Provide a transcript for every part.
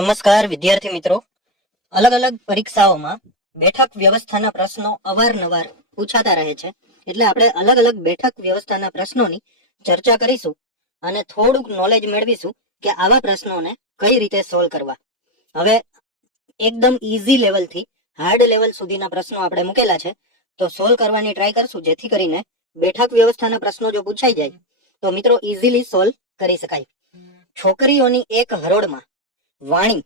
નમસ્કાર વિદ્યાર્થી મિત્રો, અલગ અલગ પરીક્ષાઓમાં બેઠક વ્યવસ્થાના પ્રશ્નો અવારનવાર પૂછાતા રહે છે, એટલે આપણે અલગ અલગ બેઠક વ્યવસ્થાના પ્રશ્નોની ચર્ચા કરીશું અને થોડુંક નોલેજ મેળવીશું કે આવા પ્રશ્નોને કઈ રીતે સોલ્વ કરવા. હવે એકદમ ઈઝી લેવલથી હાર્ડ લેવલ સુધીના પ્રશ્નો આપણે મૂકેલા છે, તો સોલ્વ કરવાની ટ્રાય કરશું, જેથી કરીને બેઠક વ્યવસ્થાના પ્રશ્નો જો પૂછાઈ જાય તો મિત્રો ઈઝીલી સોલ્વ કરી શકાય. છોકરીઓની એક હરોળમાં વાણી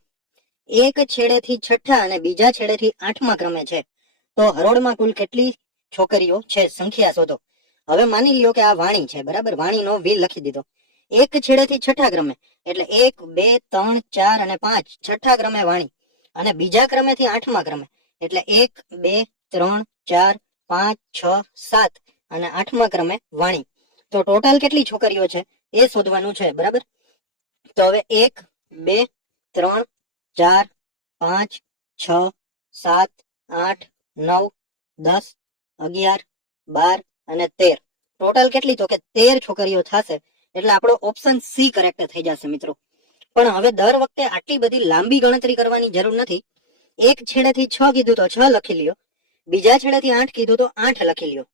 એક છેડેથી છઠ્ઠા અને બીજા છેડેથી 8મા ક્રમે છે, તો હરોળમાં કુલ કેટલી છોકરીઓ છે? સંખ્યા શોધો. હવે માની લ્યો કે આ વાણી છે, બરાબર? વાણીનો વી લખી દીધો. એક છેડેથી છઠ્ઠા ક્રમે એટલે 1, 2, 3, 4 અને 5 છઠ્ઠા ક્રમે વાણી, અને બીજા ક્રમેથી 8મા ક્રમે એટલે 1, 2, 3, 4, 5, 6, 7 અને 8મા ક્રમે વાણી. તો ટોટલ કેટલી છોકરીઓ છે એ શોધવાનું છે, બરાબર? તો હવે 1, 2, 3, 4, 5, 6, 7, 8, 9, 10, 11, 12 અને 13. ટોટલ કેટલી? તો કે 13 છોકરીઓ થશે. એટલે આપણો ઓપ્શન સી કરેક્ટ થઈ જશે મિત્રો. પણ હવે દર વખતે આટલી બધી લાંબી ગણતરી કરવાની જરૂર નથી. એક છેડેથી 6 કીધું તો 6 લખી લ્યો, બીજા છેડેથી 8 કીધું તો 8 લખી લ્યો,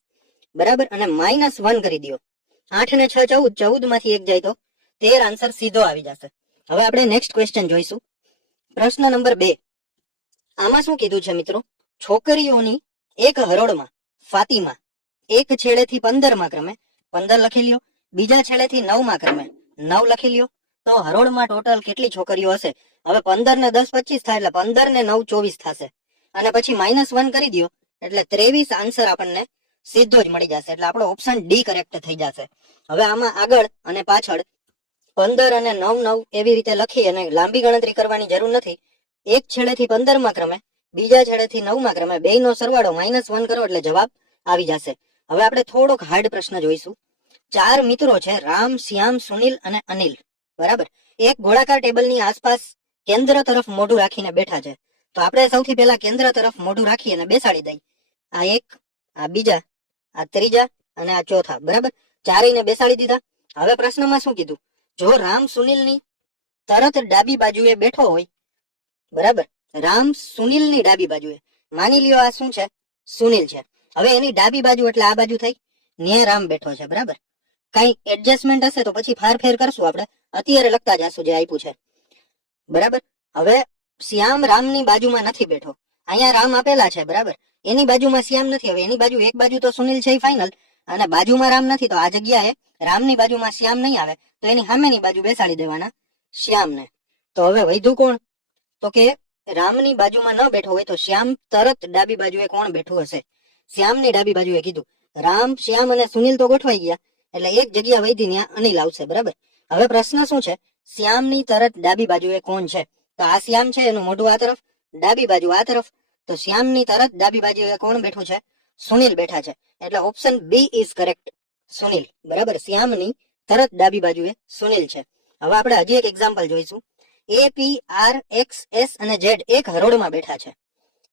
બરાબર? અને -1 કરી દો. 8 ને 6 14, 14 માંથી 1 જાય તો 13 આન્સર સીધો આવી જશે. હવે આપણે નેક્સ્ટ ક્વેશ્ચન જોઈશું. પ્રશ્ન નંબર 2. આમાં શું કીધું છે મિત્રો? છોકરીઓની એક હરોળમાં ફાતિમા એક છેડેથી 15મા ક્રમે 15 લખી લ્યો, બીજા છેડેથી 9મા ક્રમે 9 લખી લ્યો, તો હરોળમાં ટોટલ કેટલી છોકરીઓ હશે? હવે 15 ને 10 25 થાય, એટલે 15 ને 9 24 થશે, અને પછી -1 કરી દો એટલે 23 આન્સર આપણને સીધો જ મળી જશે. એટલે આપણો ઓપ્શન ડી કરેક્ટ થઈ જશે. હવે આમાં આગળ અને પાછળ 15 અને 9 9 એવી રીતે લખી અને લાંબી ગણતરી કરવાની જરૂર નથી. એક છેડેથી 15મા ક્રમે, બીજા છેડેથી 9મા ક્રમે, બેયનો સરવાળો -1 કરો એટલે જવાબ આવી જશે. હવે આપણે થોડોક હાર્ડ પ્રશ્ન જોઈશું. 4 મિત્રો છે, રામ, શ્યામ, સુનિલ અને અનિલ, બરાબર? એક ગોળાકાર ટેબલની આસપાસ કેન્દ્ર તરફ મોઢું રાખીને બેઠા છે. તો આપણે સૌથી પહેલા કેન્દ્ર તરફ મોઢું રાખી અને બેસાડી દઈએ. આ એક, આ બીજા, આ ત્રીજા અને આ ચોથા, બરાબર? ચારેયને બેસાડી દીધા. હવે પ્રશ્નમાં શું કીધું? જો રામ સુનિલની તરત ડાબી બાજુએ બેઠો હોય, બરાબર? રામ સુનિલની ડાબી બાજુએ, માની લ્યો આ શું છે? સુનિલ છે. હવે એની ડાબી બાજુ એટલે આ બાજુ થઈ, ન્યા રામ બેઠો છે, બરાબર? કઈ એડજસ્ટમેન્ટ હશે તો પછી ફારફેર કરશું આપણે, અત્યારે લખતા જશું જે આપ્યું છે, બરાબર? હવે શ્યામ રામની બાજુમાં નથી બેઠો, અહીંયા રામ આપેલા છે, બરાબર? એની બાજુમાં શ્યામ નથી. હવે એની બાજુ એક બાજુ તો સુનિલ છે ફાઇનલ, અને બાજુમાં રામ નથી, તો આ જગ્યાએ રામની બાજુમાં શ્યામ નહીં આવે, તો એની સામેની બાજુ બેસાડી દેવાના શ્યામને. તો હવે વધ્યું કોણ? તો કે રામની બાજુમાં ન બેઠો હોય તો શ્યામ તરત ડાબી બાજુએ કોણ બેઠું હશે? શ્યામની ડાબી બાજુએ કીધું. રામ, શ્યામ અને સુનિલ તો ગોઠવાઈ ગયા, એટલે એક જગ્યા વધી ત્યાં અનિલ આવશે, બરાબર? હવે પ્રશ્ન શું છે? શ્યામની તરત ડાબી બાજુએ કોણ છે? તો આ શ્યામ છે, એનું મોઢું આ તરફ, ડાબી બાજુ આ તરફ, તો શ્યામની તરત ડાબી બાજુએ કોણ બેઠું છે? સુનિલ બેઠા છે. એટલે option B is correct, Sunil, બરાબર? શ્યામની તરત ડાબી બાજુએ સુનિલ છે. હવે આપણે હજી એક એક્ઝામ્પલ જોઈશું. એ, પી, આર, એક્સ, એસ અને ઝેડ એક હરોળમાં બેઠા છે.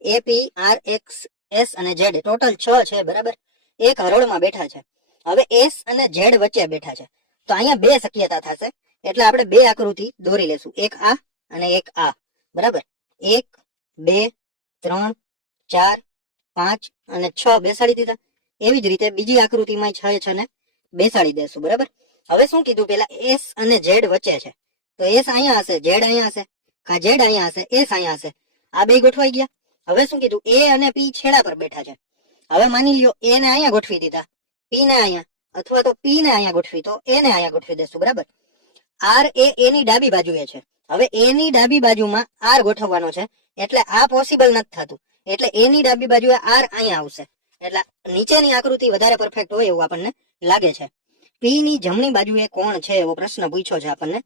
એ, પી, આર, એક્સ, એસ અને ઝેડ ટોટલ 6 છે, બરાબર? એક હરોળમાં બેઠા છે. હવે એસ અને ઝેડ વચ્ચે બેઠા છે, તો અહીંયા 2 શક્યતા થશે. એટલે આપણે 2 આકૃતિ દોરી લેશું, એક આ અને એક આ, બરાબર? 1, 2, 3, 4, 5 અને 6 બેસાડી દીધા. એવી જ રીતે બીજી આકૃતિમાં 6 ને બેસાડી દેશું, બરાબર? હવે શું કીધું? પેલા એસ અને ઝેડ વચ્ચે છે, તો એસ અહીંયા હશે, ઝેડ અહીંયા હશે, કા ઝેડ અહીંયા હશે, એસ અહીંયા હશે. આ બે ગોઠવાઈ ગયા. હવે શું કીધું? એ અને પી છેડા પર બેઠા છે. હવે માની લ્યો એ ને અહીંયા ગોઠવી દીધા, પી ને અહીંયા, અથવા તો પી ને અહીંયા ગોઠવી, તો એ ને અહીંયા ગોઠવી દેશું, બરાબર? આર એ એની ડાબી બાજુએ છે. હવે એની ડાબી બાજુમાં આર ગોઠવવાનો છે, એટલે આ પોસિબલ નથી થતું. એટલે એની ડાબી બાજુએ આર અહીંયા આવશે. એટલે નીચેની આકૃતિ વધારે પરફેક્ટ હોય એવું આપણને લાગે છે. પી ની જમણી બાજુએ કોણ છે એવો પ્રશ્ન પૂછ્યો છે આપણને.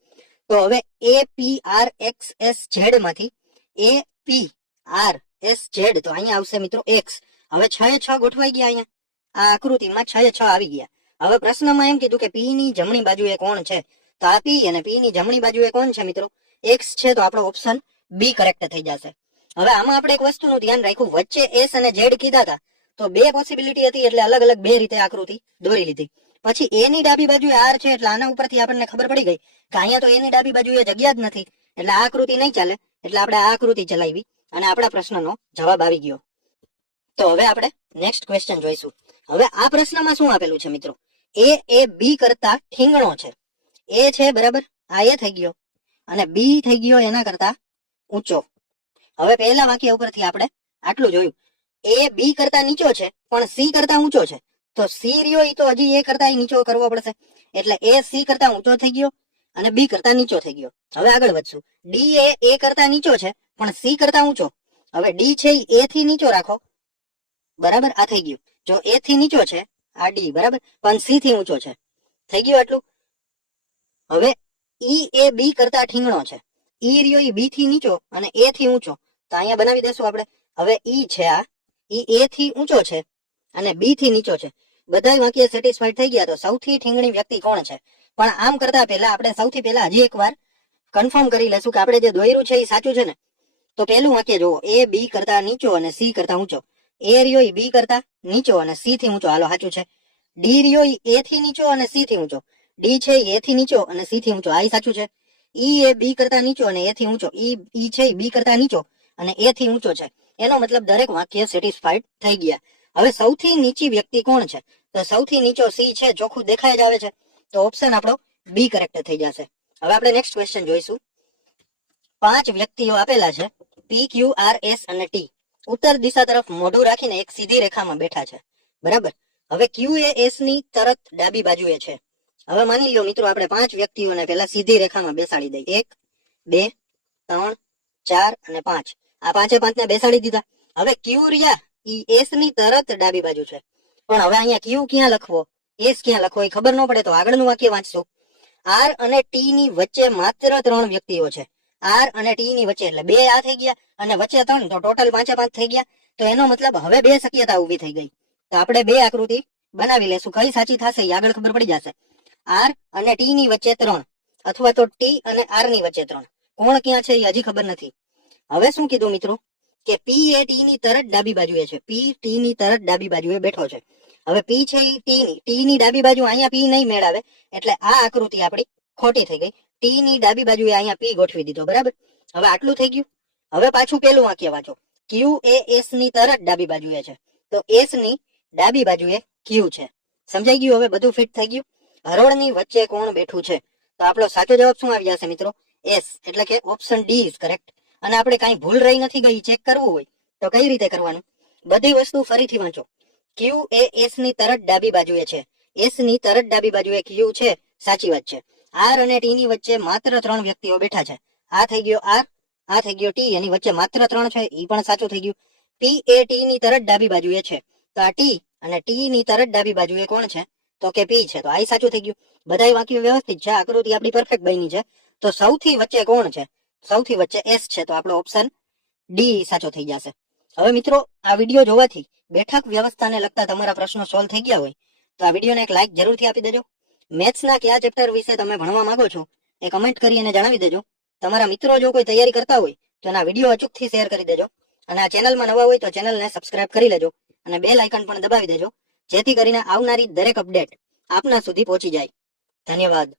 તો હવે એ, પી, આર, એક્સ, એસ, ઝેડ માંથી એ, પી, આર, એસ, ઝેડ, તો અહીંયા આવશે મિત્રો એક્સ. હવે 6 ગોઠવાઈ ગયા. અહીંયા આ આકૃતિમાં 6 આવી ગયા. હવે પ્રશ્નમાં એમ કીધું કે પી ની જમણી બાજુએ કોણ છે? તો આ પી અને પી ની જમણી બાજુએ કોણ છે મિત્રો? એક્સ છે, તો આપણો ઓપ્શન બી કરેક્ટ થઈ જશે. હવે આમાં આપણે એક વસ્તુનું ધ્યાન રાખ્યું, વચ્ચે એસ અને ઝેડ કીધા હતા, તો 2 પોસિબિલિટી હતી, એટલે અલગ અલગ 2 રીતે આકૃતિ દોરી લીધી. પછી એની ડાબી બાજુએ આર છે, એટલે આના ઉપરથી આપણને ખબર પડી ગઈ કે અહીંયા તો એની ડાબી બાજુએ જગ્યા જ નથી, એટલે આ આકૃતિ નહીં ચાલે. એટલે આપણે આ આકૃતિ ચલાવી અને આપણા પ્રશ્નનો જવાબ આવી ગયો. તો હવે આપણે નેક્સ્ટ ક્વેશ્ચન જોઈશું. હવે આ પ્રશ્નમાં શું આપેલું છે મિત્રો? એ બી કરતા ઠીંગણો છે. એ છે બરાબર, આ એ થઈ ગયો અને બી થઈ ગયો એના કરતા ઊંચો. હવે પહેલા વાક્ય ઉપરથી આપણે આટલું જોયું, એ બી કરતા નીચો છે પણ સી કરતા ઊંચો છે. તો સી રહ્યો એ તો હજી એ કરતા નીચો કરવો પડશે, એટલે એ સી કરતા ઊંચો થઈ ગયો અને બી કરતા નીચો થઈ ગયો. હવે આગળ વધશું. ડી એ કરતા નીચો છે પણ સી કરતા ઊંચો. હવે ડી છે એ થી નીચો રાખો, બરાબર, આ થઈ ગયું. જો એ થી નીચો છે આ ડી, બરાબર, પણ સી થી ઊંચો છે. થઈ ગયું આટલું. હવે ઈ એ બી કરતા ઠીંગણો છે. ઈ રહ્યો એ બી થી નીચો અને એ થી ઊંચો, તો અહીંયા બનાવી દેશું આપણે. હવે ઈ છે આ, ઈ એ થી ઊંચો છે અને બી થી નીચો છે. બધા વાક્ય સેટિસ્ફાઈડ થઈ ગયા. તો સૌથી ઠીંગણી વ્યક્તિ કોણ છે? પણ આમ કરતા પહેલા આપણે સૌથી પહેલા હજી એક વાર કન્ફર્મ કરી લેશું કે આપણે જે દોર્યું છે એ સાચું છે ને. તો પહેલું વાક્ય જુઓ, એ બી કરતા નીચો અને સી કરતા ઊંચો. એ રહ્યો એ બી કરતા નીચો અને સી થી ઊંચો, હાલો સાચું છે. ડી રહ્યો એ થી નીચો અને સી થી ઊંચો. ડી છે એ થી નીચો અને સી થી ઊંચો, આ સાચું છે. ઈ એ બી કરતા નીચો અને એ થી ઊંચો. ઈ છે બી કરતા નીચો અને એ થી ઊંચો છે. એનો મતલબ દરેક વાક્ય સેટિસ્ફાઈડ થઈ ગયા. હવે સૌથી નીચી વ્યક્તિ કોણ છે? તો સૌથી નીચો સી છે, ચોખ્ખું દેખાય જ આવે છે. તો ઓપ્શન આપણો બી કરેક્ટ થઈ જશે. હવે આપણે નેક્સ્ટ ક્વેશ્ચન જોઈશું. 5 વ્યક્તિઓ આપેલા છે, પી ક્યુ આર એસ અને ટી. ઉત્તર દિશા તરફ મોઢું રાખીને એક સીધી રેખામાં બેઠા છે, બરાબર. હવે ક્યુ એ એસ ની તરત ડાબી બાજુએ છે. હવે માની લો મિત્રો, આપણે 5 વ્યક્તિઓને પહેલા સીધી રેખામાં બેસાડી દઈએ. 1, 2, 3, 4 અને 5. આ 5 ને બેસાડી દીધા. હવે ક્યુ રિયા ઈ એસ ની તરત ડાબી બાજુ છે. પણ હવે અહીંયા ક્યુ ક્યાં લખવો, એસ ક્યાં લખવો એ ખબર ન પડે તો આગળનું વાક્ય વાંચશું. આર અને ટી ની વચ્ચે માત્ર 3 વ્યક્તિઓ છે. આર અને ટી ની વચ્ચે, એટલે 2 આ થઈ ગયા અને વચ્ચે 3, તો ટોટલ 5 થઈ ગયા. તો એનો મતલબ હવે 2 શક્યતા ઊભી થઈ ગઈ. તો આપણે 2 આકૃતિ બનાવી લેશું. કઈ સાચી થશે એ આગળ ખબર પડી જશે. આર અને ટી ની વચ્ચે 3 અથવા તો ટી અને આર ની વચ્ચે 3. કોણ ક્યાં છે એ હજી ખબર નથી. હવે શું કીધું મિત્રો કે પી એ ટી ની તરત ડાબી બાજુએ છે. પી ટી ની તરત ડાબી બાજુએ બેઠો છે. હવે પી છે એ ટી ની ડાબી બાજુ અહીંયા પી નહીં મેળાવે, એટલે આ આકૃતિ આપણી ખોટી થઈ ગઈ. ટી ની ડાબી બાજુએ અહીંયા પી ગોઠવી દીધો, બરાબર. હવે આટલું થઈ ગયું. હવે પાછું પેલું વાક્ય વાંચો. ક્યુ એ એસ ની તરત ડાબી બાજુએ છે. તો એસ ની ડાબી બાજુએ ક્યુ છે. સમજાઈ ગયું? હવે બધું ફિટ થઈ ગયું. હરોળની વચ્ચે કોણ બેઠું છે? તો આપણો સાચો જવાબ શું આવી જશે મિત્રો? એસ, એટલે કે ઓપ્શન ડી ઇઝ કરેક્ટ. અને આપણે કાંઈ ભૂલ રહી નથી ગઈ ચેક કરવું હોય તો કઈ રીતે કરવાનું? બધી વસ્તુ ફરીથી વાંચો. ક્યુ એ એસ ની તરત ડાબી બાજુએ છે. એસ ની તરત ડાબી બાજુએ ક્યુ છે, સાચી વાત છે. આર અને ટી ની વચ્ચે માત્ર 3 વ્યક્તિઓ બેઠા છે. આ થઈ ગયો આર, આ થઈ ગયો ટી, એની વચ્ચે માત્ર 3 છે, એ પણ સાચું થઈ ગયું. પી એ ટી ની તરત ડાબી બાજુએ છે. તો આ ટી અને ટી ની તરત ડાબી બાજુએ કોણ છે? તો કે પી છે. તો આ સાચું થઈ ગયું. બધાય વાક્યો વ્યવસ્થિત છે. આકૃતિ આપણી પરફેક્ટ બની છે. તો સૌથી વચ્ચે કોણ છે? સૌથી વચ્ચે એસ છે. તો આપણો ઓપ્શન ડી સાચો થઈ જશે. હવે મિત્રો, આ વિડીયો જોવાથી બેઠક વ્યવસ્થાને લગતા તમારા પ્રશ્નો સોલ્વ થઈ ગયા હોય તો આ વિડીયોને એક લાઈક જરૂરથી આપી દેજો. મેથ્સના કયા ચેપ્ટર વિશે તમે ભણવા માંગો છો એ કમેન્ટ કરી અને જણાવી દેજો. તમારા મિત્રો જો કોઈ તૈયારી કરતા હોય તો એના વિડીયો અચૂકથી શેર કરી દેજો. અને આ ચેનલમાં નવા હોય તો ચેનલને સબસ્ક્રાઇબ કરી લેજો અને બેલ આઇકન પણ દબાવી દેજો, જેથી કરીને આવનારી દરેક અપડેટ આપના સુધી પહોંચી જાય. ધન્યવાદ.